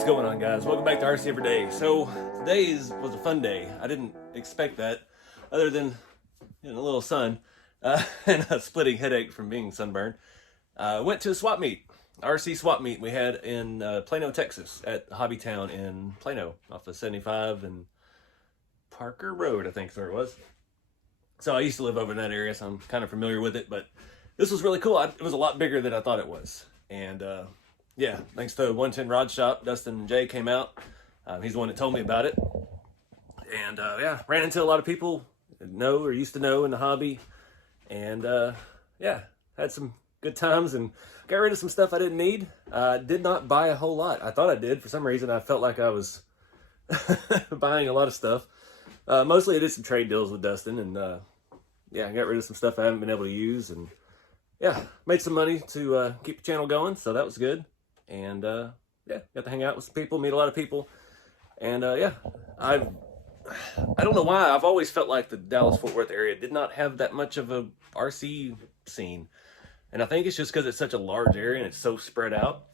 What's going on, guys? Welcome back to RC Everyday. So today was a fun day. I didn't expect that, other than a little sun and a splitting headache from being sunburned. Went to a swap meet, RC swap meet we had in Plano, Texas, at Hobby Town in Plano, off of 75 and Parker Road, I think is where it was. So I used to live over in that area, so I'm kind of familiar with it. But this was really cool. It was a lot bigger than I thought it was, and yeah, thanks to 110 Rod Shop, Dustin and Jay came out. He's the one that told me about it. And yeah, ran into a lot of people that know or used to know in the hobby. And yeah, had some good times and got rid of some stuff I didn't need. Did not buy a whole lot. I thought I did. For some reason, I felt like I was buying a lot of stuff. Mostly I did some trade deals with Dustin. And yeah, I got rid of some stuff I haven't been able to use. And yeah, made some money to keep the channel going. So that was good. And yeah, got to hang out with some people, meet a lot of people. And yeah, I don't know why, I've always felt like the Dallas-Fort Worth area did not have that much of a RC scene. And I think it's just because it's such a large area and it's so spread out.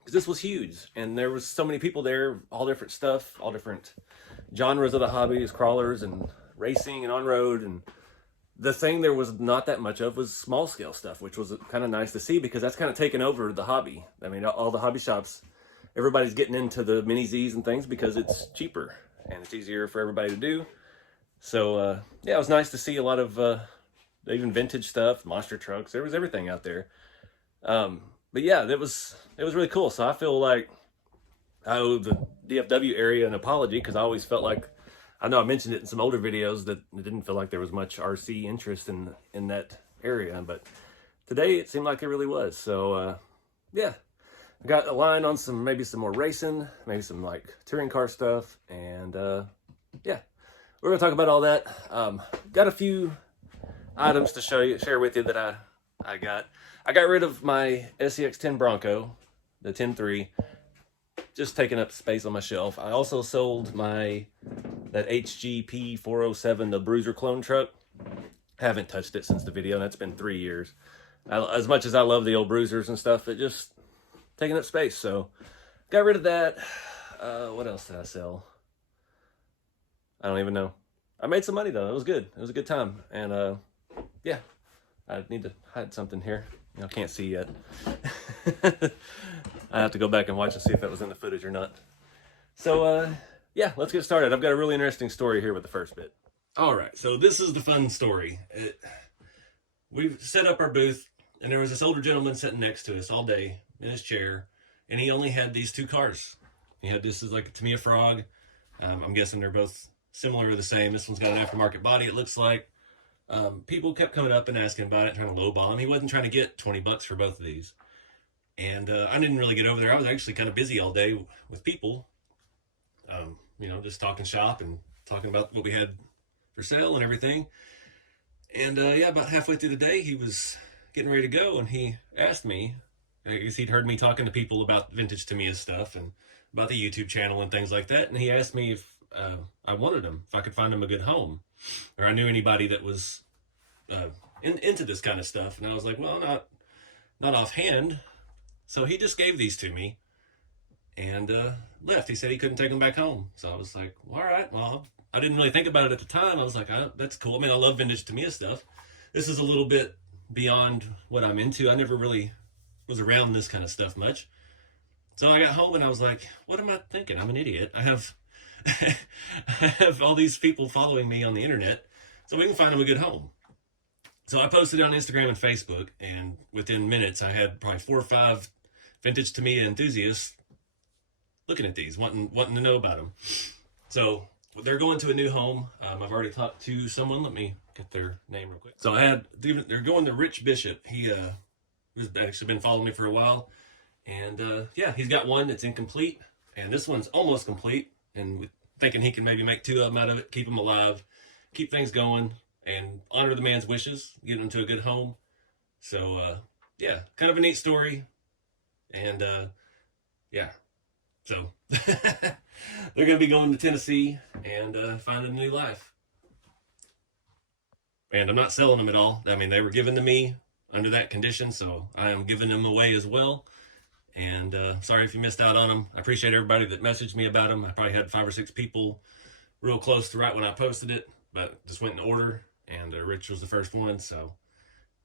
Because this was huge, and there was so many people there, all different stuff, all different genres of the hobbies, crawlers and racing and on-road. And the thing there was not that much of was small scale stuff, which was kind of nice to see, because that's kind of taken over the hobby. I mean, all the hobby shops, everybody's getting into the mini Z's and things because it's cheaper and it's easier for everybody to do. So yeah, it was nice to see a lot of even vintage stuff, monster trucks. There was everything out there. But yeah, it was really cool. So I feel like I owe the DFW area an apology, because I always felt like, I know I mentioned it in some older videos, that it didn't feel like there was much RC interest in that area, but today it seemed like it really was. So yeah, I got a line on maybe some more racing, maybe some like touring car stuff, and yeah, we're gonna talk about all that. Got a few items to share with you that I got. I got rid of my SEX 10 Bronco, the 10.3, just taking up space on my shelf. I also sold that HGP 407, the Bruiser clone truck. Haven't touched it since the video, and that's been 3 years. As much as I love the old Bruisers and stuff, it just taking up space. So got rid of that. What else did I sell? I don't even know. I made some money though. It was good. It was a good time. And yeah, I need to hide something here. I can't see yet. I have to go back and watch and see if that was in the footage or not. So yeah, let's get started. I've got a really interesting story here with the first bit. All right, so this is the fun story. We've set up our booth, and there was this older gentleman sitting next to us all day in his chair, and he only had these two cars. He had this is like a Tamiya Frog. I'm guessing they're both similar or the same. This one's got an aftermarket body, it looks like. People kept coming up and asking about it, trying to lowball him. He wasn't trying to get 20 bucks for both of these. And I didn't really get over there. I was actually kind of busy all day with people. You know, just talking shop and talking about what we had for sale and everything. And yeah, about halfway through the day, he was getting ready to go, and he asked me, I guess he'd heard me talking to people about vintage Tamiya stuff and about the YouTube channel and things like that. And he asked me if I wanted him, if I could find him a good home, or I knew anybody that was into this kind of stuff. And I was like, well, not offhand. So he just gave these to me and left. He said he couldn't take them back home. So I was like, well, all right, well, I didn't really think about it at the time. I was like, that's cool. I mean, I love vintage Tamiya stuff. This is a little bit beyond what I'm into. I never really was around this kind of stuff much. So I got home and I was like, what am I thinking? I'm an idiot. I have I have all these people following me on the internet, so we can find them a good home. So I posted on Instagram and Facebook, and within minutes I had probably 4 or 5 vintage Tamiya enthusiasts looking at these, wanting to know about them. So they're going to a new home. I've already talked to someone. Let me get their name real quick. So they're going to Rich Bishop. He has actually been following me for a while, and yeah, he's got one that's incomplete, and this one's almost complete. And thinking he can maybe make 2 of them out of it, keep them alive, keep things going, and honor the man's wishes, get him to a good home. So yeah, kind of a neat story. And yeah, so they're going to be going to Tennessee and finding a new life. And I'm not selling them at all. I mean, they were given to me under that condition, so I am giving them away as well. And sorry if you missed out on them. I appreciate everybody that messaged me about them. I probably had 5 or 6 people real close to right when I posted it, but just went in order, and Rich was the first one. So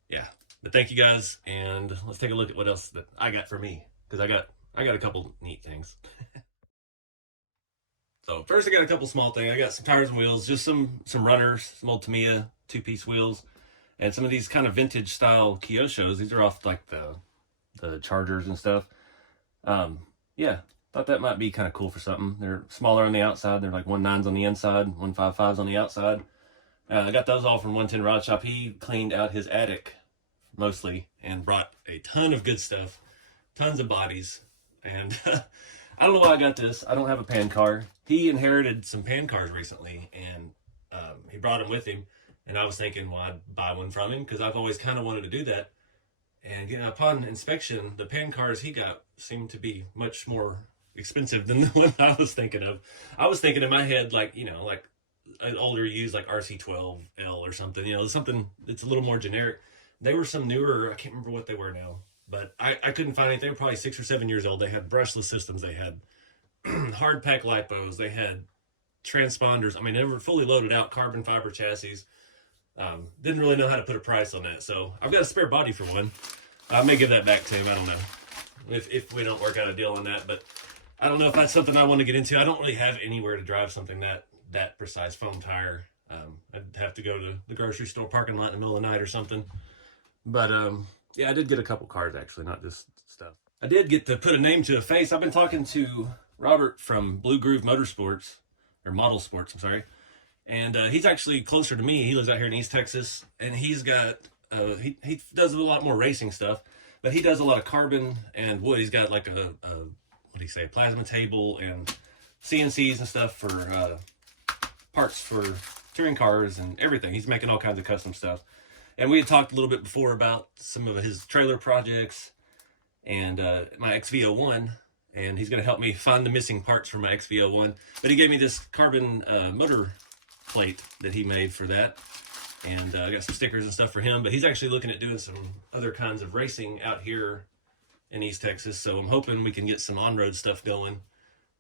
yeah, but thank you guys, and let's take a look at what else that I got for me, because I got a couple neat things. So first, I got a couple small things. I got some tires and wheels, just some runners, some old Tamiya 2-piece wheels, and some of these kind of vintage style Kyoshos. These are off like the Chargers and stuff. Yeah, thought that might be kind of cool for something. They're smaller on the outside. They're like 1.9s on the inside, 1.55s on the outside. I got those all from 110 Rod Shop. He cleaned out his attic mostly and brought a ton of good stuff, tons of bodies. And I don't know why I got this. I don't have a pan car. He inherited some pan cars recently, and he brought them with him. And I was thinking, well, I'd buy one from him because I've always kind of wanted to do that. And upon inspection, the pan cars he got seemed to be much more expensive than the one I was thinking of. I was thinking in my head, like, you know, like an older used like RC12L or something, you know, something that's a little more generic. They were some newer, I can't remember what they were now, but I couldn't find anything. They were probably 6 or 7 years old. They had brushless systems. They had hard pack lipos. They had transponders. I mean, they were fully loaded out carbon fiber chassis. Didn't really know how to put a price on that. So I've got a spare body for one. I may give that back to him. I don't know if we don't work out a deal on that, but I don't know if that's something I want to get into. I don't really have anywhere to drive something that precise, foam tire. I'd have to go to the grocery store parking lot in the middle of the night or something. But yeah, I did get a couple cars actually, not just stuff. I did get to put a name to a face. I've been talking to Robert from Blue Groove Motorsports, or Model Sports, I'm sorry. And he's actually closer to me. He lives out here in East Texas, and he's got he does a lot more racing stuff, but he does a lot of carbon and wood. He's got like a what do you say, plasma table and CNCs and stuff for parts for touring cars and everything. He's making all kinds of custom stuff. And we had talked a little bit before about some of his trailer projects and my XV01, and he's going to help me find the missing parts for my XV01. But he gave me this carbon motor plate that he made for that, and I got some stickers and stuff for him. But he's actually looking at doing some other kinds of racing out here in East Texas, so I'm hoping we can get some on-road stuff going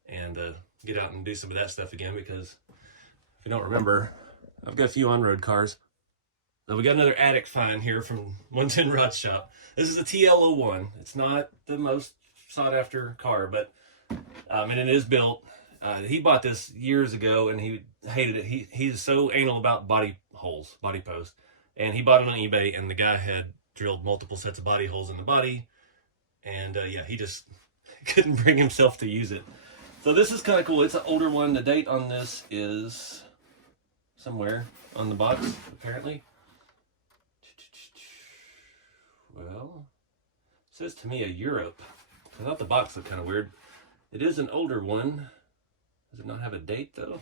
and get out and do some of that stuff again, because if you don't remember, I've got a few on-road cars. So we got another attic find here from 110 Rod Shop. This is a TL01. It's not the most sought after car, but and it is built. He bought this years ago and he hated it. He's so anal about body holes, body posts, and he bought it on eBay, and the guy had drilled multiple sets of body holes in the body, and yeah, he just couldn't bring himself to use it. So this is kind of cool. It's an older one. The date on this is somewhere on the box, apparently. Well, it says Tamiya Europe. I thought the box looked kind of weird. It is an older one. Does it not have a date though?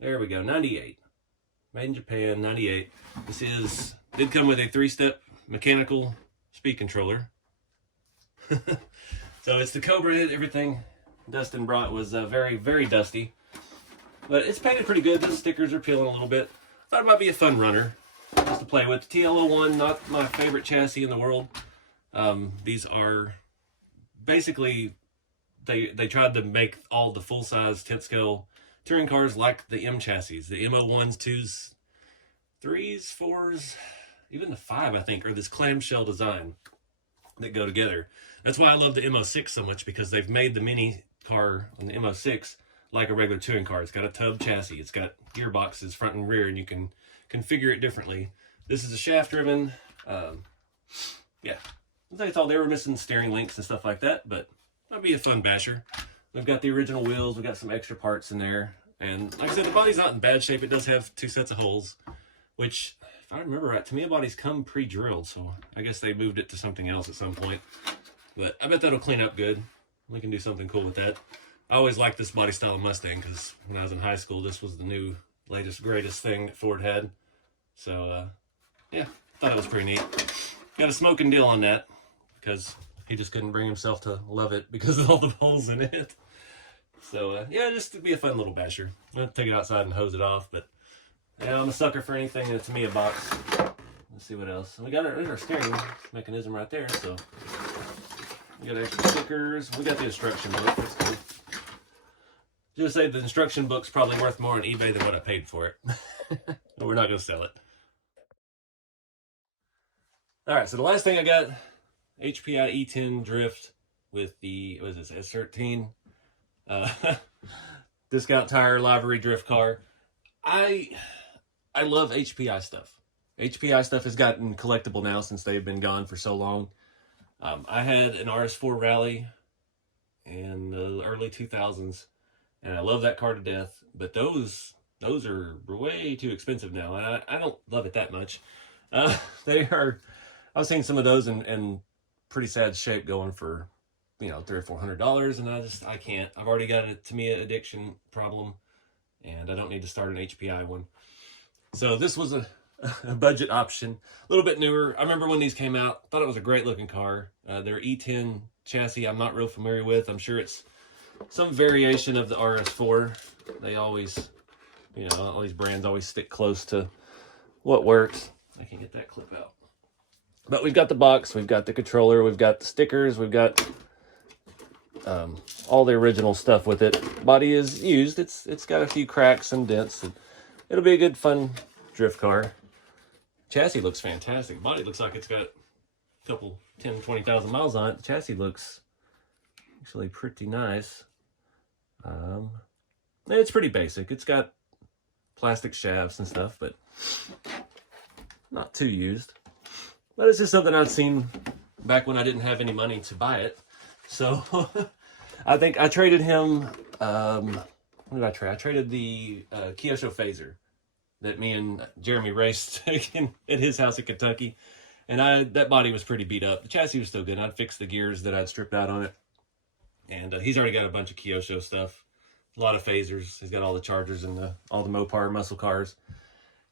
There we go, 98. Made in Japan, 98. This did come with a 3-step mechanical speed controller. So it's the Cobra. Everything Dustin brought was very, very dusty. But it's painted pretty good. The stickers are peeling a little bit. Thought it might be a fun runner just to play with. TL01, not my favorite chassis in the world. These are basically, they tried to make all the full-size 10th scale touring cars like the M chassis. The M01s, 2s, 3s, 4s, even the 5, I think, are this clamshell design that go together. That's why I love the M06 so much, because they've made the mini car on the M06 like a regular touring car. It's got a tub chassis. It's got gearboxes front and rear, and you can configure it differently. This is a shaft driven. Yeah, that's all. They were missing steering links and stuff like that, but that'd be a fun basher. We've got the original wheels. We've got some extra parts in there. And like I said, the body's not in bad shape. It does have 2 sets of holes, which, if I remember right, Tamiya bodies come pre-drilled, so I guess they moved it to something else at some point. But I bet that'll clean up good. We can do something cool with that. I always liked this body style of Mustang, because when I was in high school, this was the new, latest, greatest thing that Ford had. So, yeah, thought it was pretty neat. Got a smoking deal on that, because he just couldn't bring himself to love it because of all the holes in it. So, yeah, just to be a fun little basher. I'm going to take it outside and hose it off, but yeah, I'm a sucker for anything that's me a box. Let's see what else. We got our steering mechanism right there, so We got extra stickers. We got the instruction book. That's good. Just say the instruction book's probably worth more on eBay than what I paid for it. But we're not going to sell it. Alright, so the last thing I got, HPI E10 Drift with the, what is this, S13 discount tire livery drift car. I love HPI stuff. HPI stuff has gotten collectible now since they've been gone for so long. I had an RS4 Rally in the early 2000s, and I love that car to death, but those are way too expensive now. I don't love it that much. They are, I was seeing some of those in pretty sad shape going for, you know, $300 or $400, and I can't. I've already got a Tamiya addiction problem, and I don't need to start an HPI one. So this was a budget option, a little bit newer. I remember when these came out, thought it was a great looking car. Their E10 chassis I'm not real familiar with. I'm sure it's some variation of the RS4. They always, you know, all these brands always stick close to what works. I can get that clip out. But we've got the box, we've got the controller, we've got the stickers, we've got all the original stuff with it. Body is used. It's got a few cracks and dents, and it'll be a good fun drift car. Chassis looks fantastic. Body looks like it's got a couple 10-20,000 miles on it. The chassis looks actually pretty nice. It's pretty basic. It's got plastic shafts and stuff, but not too used. But it's just something I'd seen back when I didn't have any money to buy it. So I think I traded him, what did I trade? I traded the Kyosho Phaser that me and Jeremy raced at his house in Kentucky. And that body was pretty beat up. The chassis was still good. I'd fixed the gears that I'd stripped out on it. And he's already got a bunch of Kyosho stuff. A lot of phasers. He's got all the Chargers and all the Mopar muscle cars.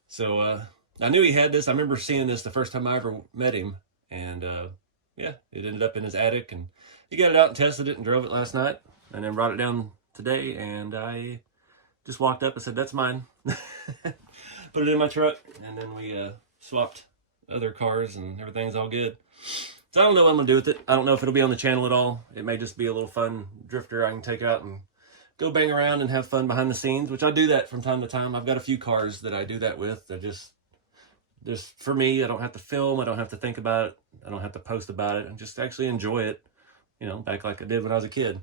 So I knew he had this. I remember seeing this the first time I ever met him. And yeah, it ended up in his attic. And he got it out and tested it and drove it last night. And then brought it down today. And I just walked up and said, "That's mine." Put it in my truck. And then we swapped other cars and everything's all good. So I don't know what I'm going to do with it. I don't know if it'll be on the channel at all. It may just be a little fun drifter I can take out and go bang around and have fun behind the scenes, which I do that from time to time. I've got a few cars that I do that with. They're just for me. I don't have to film. I don't have to think about it. I don't have to post about it. I just actually enjoy it, you know, back like I did when I was a kid.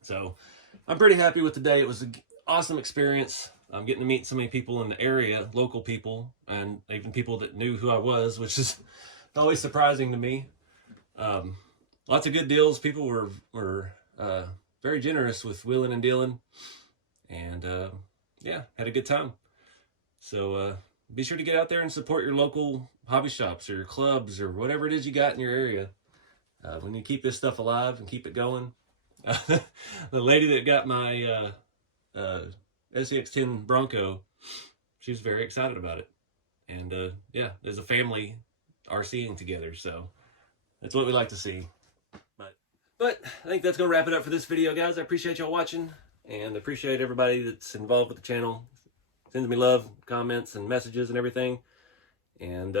So I'm pretty happy with the day. It was an awesome experience. I'm getting to meet so many people in the area, local people, and even people that knew who I was, which is always surprising to me. Lots of good deals. People were very generous with wheeling and dealing, and yeah, had a good time. So be sure to get out there and support your local hobby shops or your clubs or whatever it is you got in your area. We need to keep this stuff alive and keep it going. The lady that got my SCX10 Bronco, she was very excited about it. And yeah, there's a family RCing together, so that's what we like to see. But I think that's going to wrap it up for this video, guys. I appreciate y'all watching, and appreciate everybody that's involved with the channel. Sends me love, comments, and messages and everything. And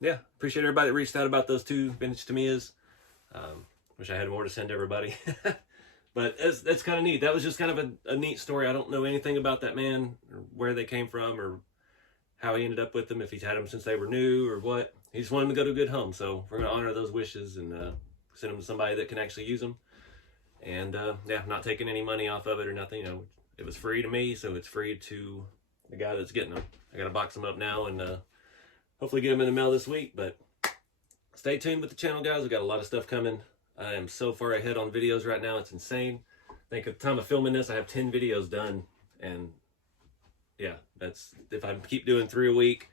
yeah, appreciate everybody that reached out about those two vintage Tamiyas. Wish I had more to send everybody. But that's kind of neat. That was just kind of a neat story. I don't know anything about that man, or where they came from, or how he ended up with them, if he's had them since they were new, or what. He just wanted them to go to a good home. So we're going to honor those wishes and send them to somebody that can actually use them. And yeah, not taking any money off of it or nothing. You know, it was free to me, so it's free to the guy that's getting them. I got to box them up now and hopefully get them in the mail this week. But stay tuned with the channel, guys. We got a lot of stuff coming. I am so far ahead on videos right now. It's insane. I think at the time of filming this, I have 10 videos done. And yeah, that's, if I keep doing 3 a week,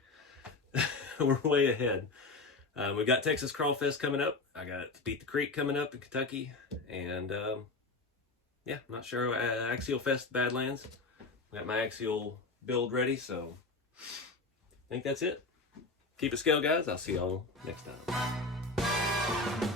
we're way ahead. We got Texas Crawl Fest coming up. I got Beat the Creek coming up in Kentucky. And yeah, I'm not sure. Axial Fest Badlands. Got my axial build ready. So I think that's it. Keep it scale, guys. I'll see y'all next time.